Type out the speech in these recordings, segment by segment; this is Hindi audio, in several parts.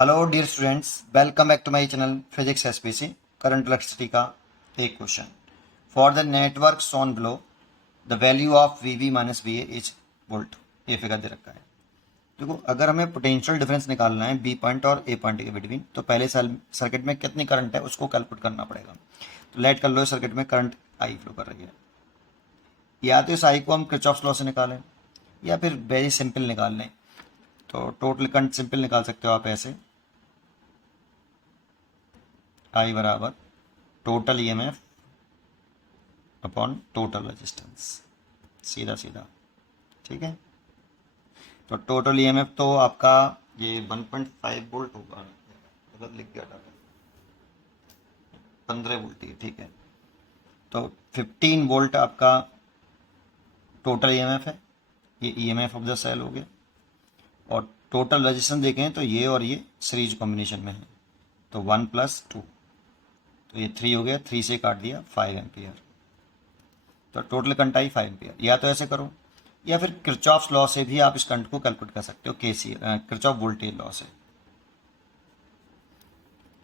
Hello dear students, welcome back to my channel physics SPC. Current electricity का एक question. For the network shown below the value of V B minus V A is volt. ये फिगर दे रखा है। देखो, अगर हमें पोटेंशियल डिफरेंस निकालना है बी पॉइंट और ए पॉइंट के बिटवीन, तो पहले सर्किट में कितनी करंट है उसको कैलकुलेट करना पड़ेगा। तो लेट कर लो, सर्किट में करंट आई फ्लो कर रही है। या तो इस आई को हम किरचॉफ्स लॉ से निकालें या फिर वेरी सिंपल निकाल लें। तो टोटल करंट सिंपल निकाल सकते हो आप ऐसे, आई बराबर total EMF upon total resistance, सीधा सीधा। ठीक है, तो टोटल ईएमएफ तो आपका ये 1.5 वोल्ट होगा। गलत लिख दिया था, 15 वोल्ट ही ठीक है। तो 15 वोल्ट आपका टोटल ईएमएफ है। ये ईएमएफ ऑफ द सेल हो गया। और टोटल रेजिस्टेंस देखें तो ये और ये सीरीज कॉम्बिनेशन में है, तो 1 + 2, तो ये 3 हो गया। 3 से काट दिया 5 एम्पियर, तो टोटल करंट आई 5 एम्पियर। या तो ऐसे करो, या फिर किरचॉफ्स लॉ से भी आप इस करंट को कैलकुलेट कर सकते हो, केसी किरचॉफ वोल्टेज लॉ से।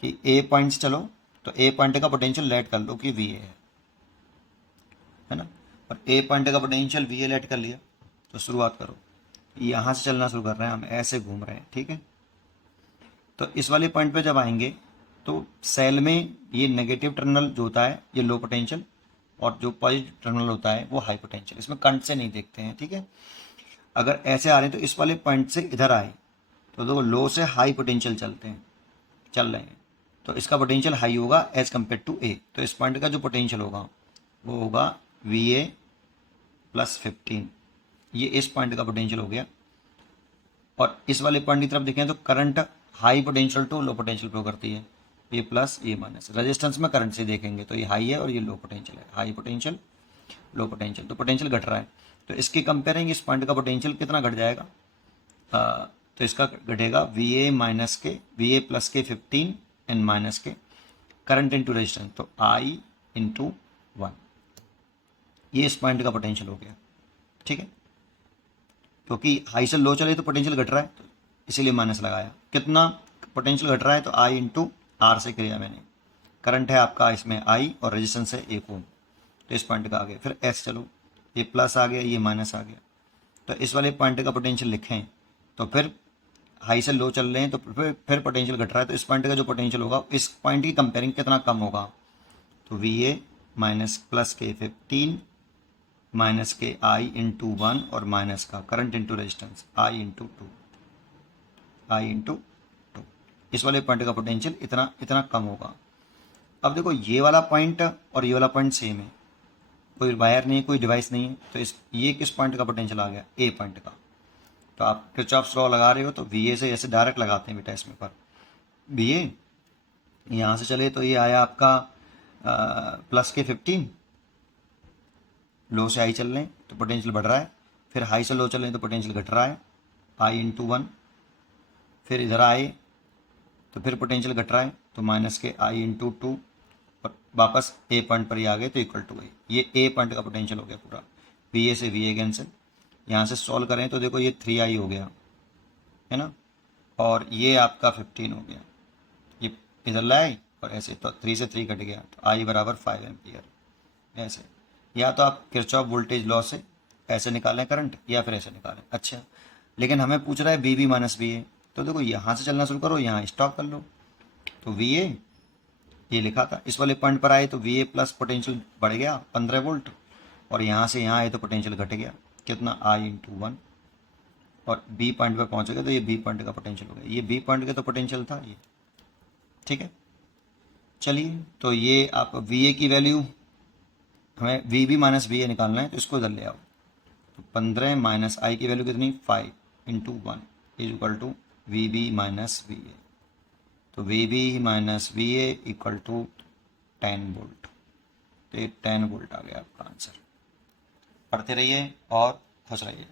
कि ए पॉइंट चलो, तो ए पॉइंट का पोटेंशियल लेट कर लो कि वी है ना। और ए पॉइंट का पोटेंशियल वी ए लेट कर लिया, तो शुरुआत करो। यहाँ से चलना शुरू कर रहे हैं हम, ऐसे घूम रहे हैं। ठीक है, तो इस वाले पॉइंट पे जब आएंगे तो सेल में ये नेगेटिव टर्मिनल जो होता है ये लो पोटेंशियल, और जो पॉजिटिव टर्मिनल होता है वो हाई पोटेंशियल। इसमें करंट से नहीं देखते हैं। ठीक है, अगर ऐसे आ रहे हैं तो इस वाले पॉइंट से इधर आए तो देखो लो से हाई पोटेंशियल चल रहे हैं, तो इसका पोटेंशियल हाई होगा एज कम्पेयर टू ए। तो इस पॉइंट का जो पोटेंशियल होगा वो होगा वी ए प्लस 15। ये इस पॉइंट का पोटेंशियल हो गया। और इस वाले पॉइंट की तरफ देखें तो current high potential to low potential flow करती है, ये प्लस ये माइनस। रेजिस्टेंस में करंट से देखेंगे तो ये हाई है और ये लो पोटेंशियल है। हाई पोटेंशियल लो पोटेंशियल, तो पोटेंशियल घट रहा है। तो इसके कंपेयरिंग इस पॉइंट का पोटेंशियल कितना घट जाएगा, तो इसका घटेगा वी ए माइनस के, वी ए प्लस के 15 एंड माइनस के करंट इंटू रेजिस्टेंस, तो आई इंटू 1। ये इस पॉइंट का पोटेंशियल हो गया। ठीक है, क्योंकि हाई से लो चले तो पोटेंशियल घट रहा है, तो इसीलिए माइनस लगाया। कितना पोटेंशियल घट रहा है, तो आई इंटू आर से किया मैंने। करंट है आपका इसमें आई और रेजिस्टेंस है 1 ओम, तो इस पॉइंट का आ गया। फिर एस चलो, ये प्लस आ गया, ये माइनस आ गया। तो इस वाले पॉइंट का पोटेंशियल लिखें तो फिर हाई से लो चल रहे हैं तो फिर पोटेंशियल घट रहा है, तो इस पॉइंट का जो पोटेंशियल होगा इस पॉइंट की कंपेयरिंग कितना कम होगा, तो वी ए माइनस प्लस के 15 माइनस के आई इंटू 1 और माइनस का current into resistance I into 2, I into 2। इस वाले पॉइंट का पोटेंशियल इतना इतना कम होगा। अब देखो, ये वाला पॉइंट और ये वाला पॉइंट सेम है, कोई वायर नहीं है, कोई डिवाइस नहीं है, तो इस ये किस पॉइंट का पोटेंशियल आ गया, ए पॉइंट का। तो आप किरचॉफ्स लॉ लगा रहे हो तो वी ए से ऐसे डायरेक्ट लगाते हैं बेटा इसमें। पर वी ए यहाँ से चले तो ये आया आपका प्लस के 15, लो से हाई चल रहे हैं तो पोटेंशियल बढ़ रहा है। फिर हाई से लो चल रहे हैं तो पोटेंशियल घट रहा है, आई इंटू 1। फिर इधर आए तो फिर पोटेंशियल घट रहा है, तो माइनस के आई इंटू 2, और वापस ए पॉइंट पर ही आ गए तो इक्वल टू आई। ये ए पॉइंट का पोटेंशियल हो गया पूरा। वी ए से वी ए कैंसिल, यहाँ से सॉल्व करें तो देखो ये 3i हो गया, है ना। और ये आपका 15 हो गया, ये इधर लाए और ऐसे, तो 3 से 3 कट गया, तो आई बराबर 5 एम्पियर। ऐसे, या तो आप किरचॉफ वोल्टेज लॉ से ऐसे निकालें करंट, या फिर ऐसे निकालें। अच्छा, लेकिन हमें पूछ रहा है B B minus V A, तो देखो यहाँ से चलना शुरू करो, यहाँ स्टॉप कर लो। तो वी ए ये लिखा था, इस वाले पॉइंट पर आए तो वी ए प्लस पोटेंशियल बढ़ गया 15 वोल्ट, और यहाँ से यहाँ आए तो पोटेंशियल घट गया कितना, आई इंटू 1। और बी पॉइंट पर पहुँच गए तो ये बी पॉइंट का पोटेंशियल हो गया। ये बी पॉइंट का तो पोटेंशियल था ये। ठीक है, चलिए, तो ये आप वी ए की वैल्यू, हमें V B minus V A निकालना है, तो इसको इधर ले आओ। तो 15 माइनस आई की वैल्यू कितनी, 5 into 1 is equal to V B minus V A. तो V B minus V A equal to 10 volt. तो ये 10 वोल्ट आ गया आपका आंसर। पढ़ते रहिए और खुश रहिए।